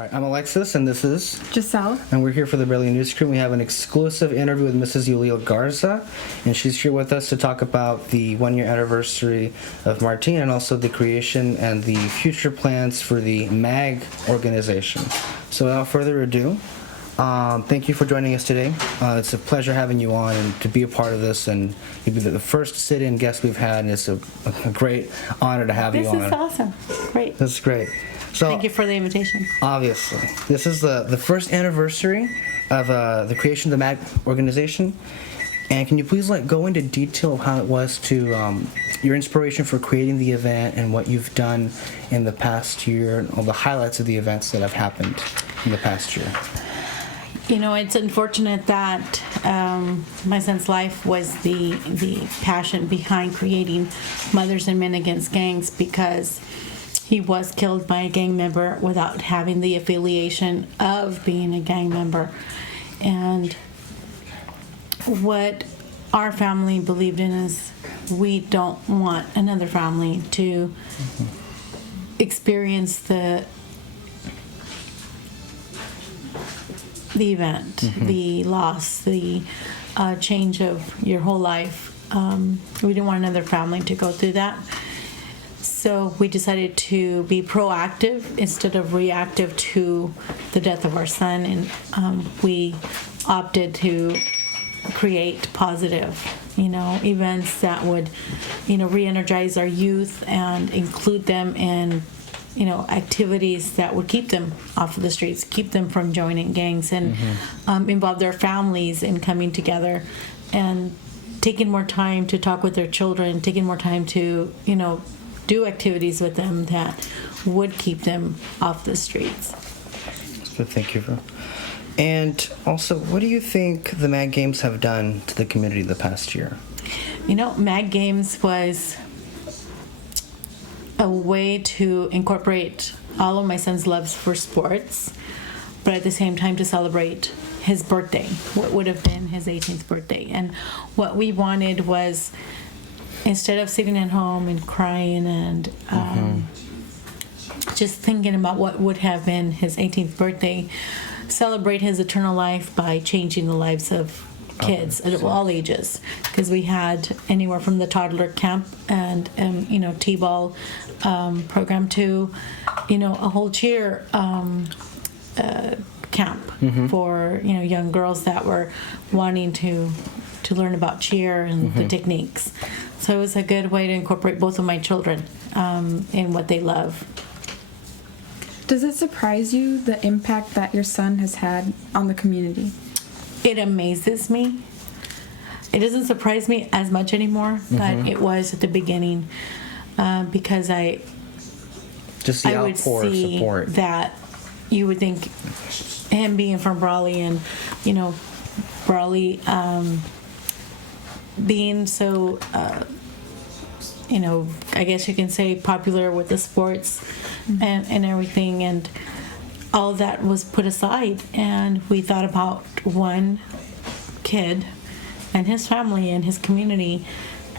All right, I'm Alexis, and this is Gessell. And we're here for the Brilliant News Crew. We have an exclusive interview with Mrs. Yulil Garza, and she's here with us to talk about the one-year anniversary of Martin and also the creation and the future plans for the MAG organization. So without further ado, thank you for joining us today. It's a pleasure having you on and to be a part of this, and you'll be the first sit-in guest we've had, and it's a great honor to have you on. This is awesome. Great. This is great. So, thank you for the invitation. Obviously, this is the first anniversary of the creation of the MAG organization. And can you please go into detail of how it was to your inspiration for creating the event and what you've done in the past year and all the highlights of the events that have happened in the past year? You know, it's unfortunate that my son's life was the passion behind creating Mothers and Men Against Gangs, because he was killed by a gang member without having the affiliation of being a gang member. And what our family believed in is we don't want another family to experience the event, the loss, the change of your whole life. We didn't want another family to go through that. So we decided to be proactive instead of reactive to the death of our son, and we opted to create positive, events that would, re-energize our youth and include them in, activities that would keep them off of the streets, keep them from joining gangs, and involve their families in coming together and taking more time to talk with their children, taking more time to, do activities with them that would keep them off the streets. So thank you. And also, what do you think the MAG Games have done to the community the past year? MAG Games was a way to incorporate all of my son's loves for sports, but at the same time to celebrate his birthday, what would have been his 18th birthday. And what we wanted was, instead of sitting at home and crying and just thinking about what would have been his 18th birthday, celebrate his eternal life by changing the lives of kids of all ages, because we had anywhere from the toddler camp and t-ball program to a whole cheer camp for young girls that were wanting to learn about cheer and the techniques. So it was a good way to incorporate both of my children in what they love. Does it surprise you the impact that your son has had on the community? It amazes me. It doesn't surprise me as much anymore, but it was at the beginning, because I would see support that you would think him being from Brawley and Brawley being so I guess you can say popular with the sports and everything, and all that was put aside, and we thought about one kid and his family and his community,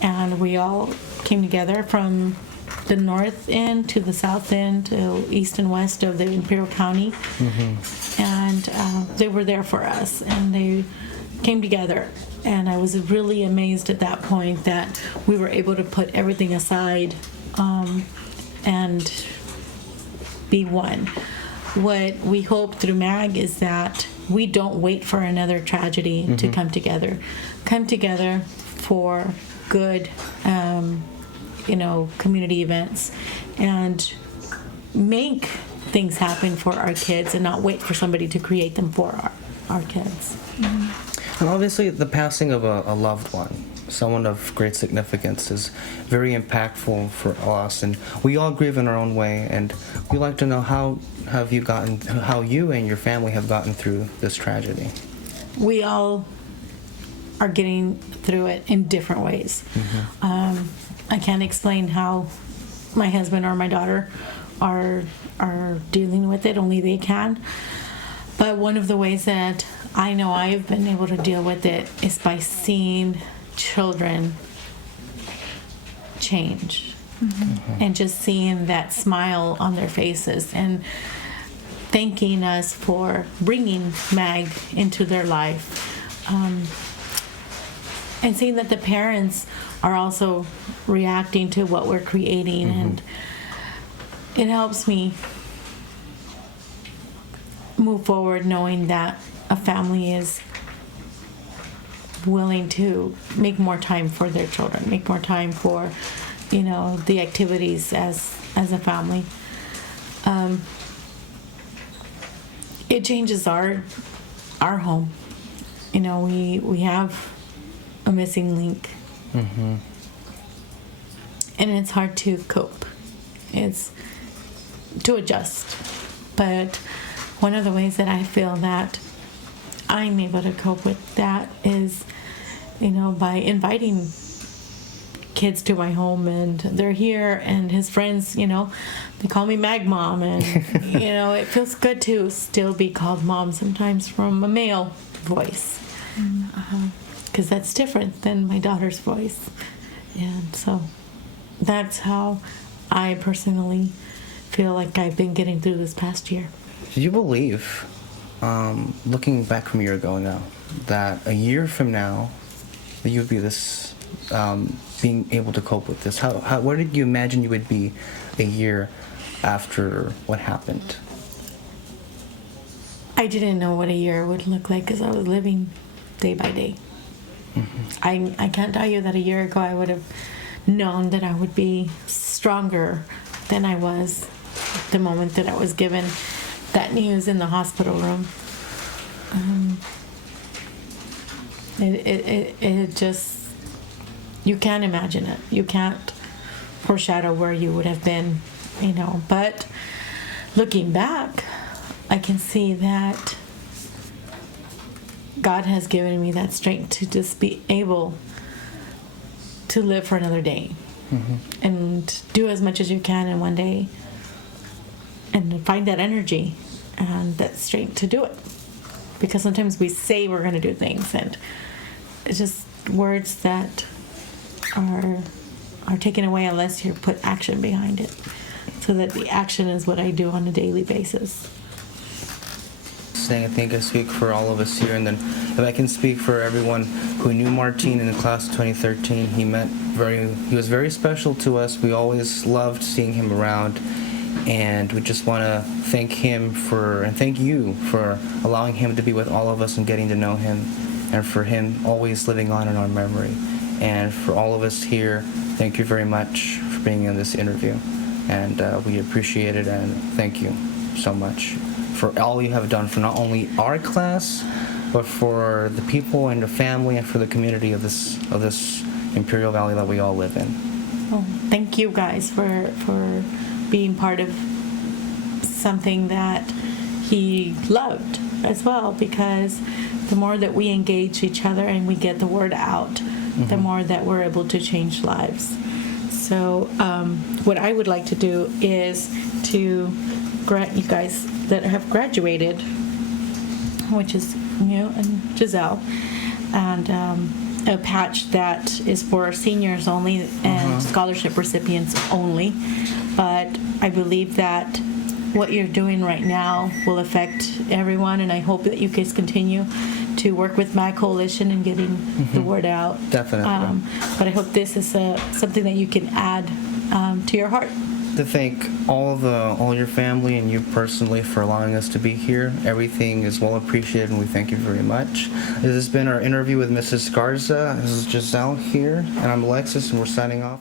and we all came together from the north end to the south end, to east and west of the Imperial County, and they were there for us, and they came together. And I was really amazed at that point that we were able to put everything aside and be one. What we hope through MAG is that we don't wait for another tragedy to come together. Come together for good, community events, and make things happen for our kids and not wait for somebody to create them for our kids. And obviously, the passing of a loved one, someone of great significance, is very impactful for us, and we all grieve in our own way. And we'd like to know how you and your family have gotten through this tragedy. We all are getting through it in different ways. I can't explain how my husband or my daughter are dealing with it. Only they can. But one of the ways that I know I've been able to deal with it is by seeing children change and just seeing that smile on their faces. And thanking us for bringing Mag into their life. And seeing that the parents are also reacting to what we're creating, and it helps me move forward knowing that a family is willing to make more time for their children, make more time for, the activities as a family. It changes our home. We have a missing link, and it's hard to cope. It's to adjust, but one of the ways that I feel that I'm able to cope with that is, by inviting kids to my home, and they're here, and his friends, they call me Mag Mom, and it feels good to still be called mom sometimes from a male voice, because that's different than my daughter's voice. And so that's how I personally feel like I've been getting through this past year. Do you believe, looking back from a year ago now, that a year from now, that you would be this, being able to cope with this? Where did you imagine you would be a year after what happened? I didn't know what a year would look like because I was living day by day. I can't tell you that a year ago I would have known that I would be stronger than I was the moment that I was given that news in the hospital room. It just, you can't imagine it. You can't foreshadow where you would have been, but looking back, I can see that God has given me that strength to just be able to live for another day, and do as much as you can in one day, and find that energy and that strength to do it. Because sometimes we say we're going to do things, and it's just words that are taken away unless you put action behind it. So that the action is what I do on a daily basis. I think I speak for all of us here, and then if I can speak for everyone who knew Martin in the class of 2013, he was very special to us. We always loved seeing him around, and we just want to thank him and thank you for allowing him to be with all of us and getting to know him, and for him always living on in our memory. And for all of us here, thank you very much for being in this interview, and we appreciate it, and thank you so much for all you have done for not only our class, but for the people and the family and for the community of this Imperial Valley that we all live in. Well, thank you guys for being part of something that he loved as well, because the more that we engage each other and we get the word out, the more that we're able to change lives. So what I would like to do is to grant you guys that have graduated, which is and Gessell, and a patch that is for seniors only and scholarship recipients only. But I believe that what you're doing right now will affect everyone, and I hope that you guys continue to work with my coalition in getting the word out. Definitely. But I hope this is something that you can add to your heart. To thank all your family and you personally for allowing us to be here. Everything is well appreciated, and we thank you very much. This has been our interview with Mrs. Garza. This is Gessell here, and I'm Alexis, and we're signing off.